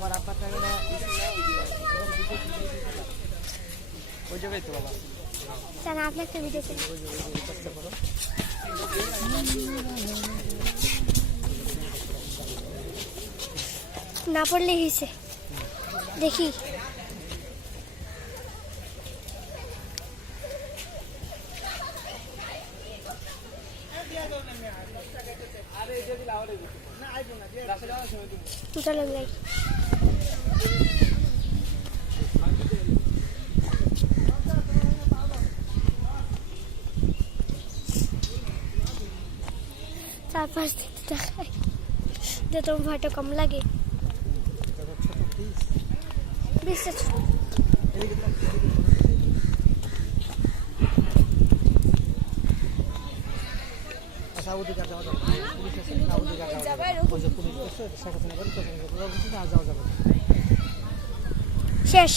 তোমার আব্বা থাকে না ওই জায়গায় তো বাবা জানা আপনি একটা ভিডিও ছিল না পড়লে হয়েছে দেখি চলো যাই চারপাশ দেখতে দেখাই যে তোমার ভয়টা কম লাগে বিশ্বাস শেষ